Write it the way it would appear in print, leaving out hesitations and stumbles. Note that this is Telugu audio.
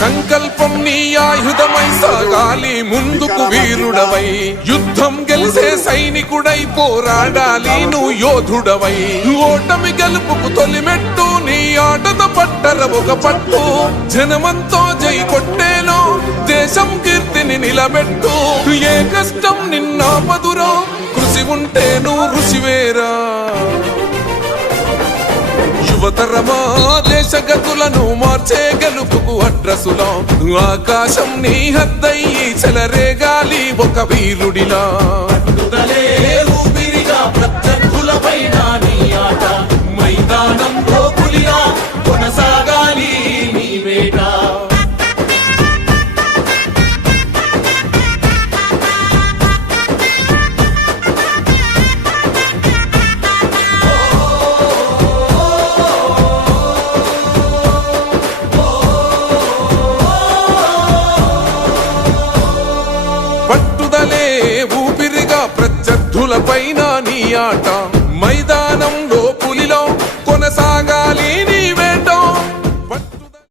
సంకల్పం నీ ఆయుధమై సాగాలి ముందుకు వీరుడవై, యుద్ధం గెలిసే సైనికుడై పోరాడాలి నువ్వు యోధుడవై. ఓటమి గెలుపుకు తొలిమెట్టు నీ ఆటత పట్టర ఒక పట్టు, జనమంతో జై కొట్టేలో దేశం కీర్తిని నిలబెట్టు. ఏ కష్టం నిన్నాపదురో కృషి ఉంటే నువ్వు ఋషివేరా. యువతరమా దేశ గతులను మార్చే గెలుపుకు అడ్రసులా, ఆకాశం నీ హద్దయ్యి చెలరేగాలి ఒక వీరుడిలా. ఊపిరిగా ప్రత్యర్థులపైన నీ ఆట, మైదానంలో పులిగా కొనసాగాలి నీ వేట. పైన నీ ఆట,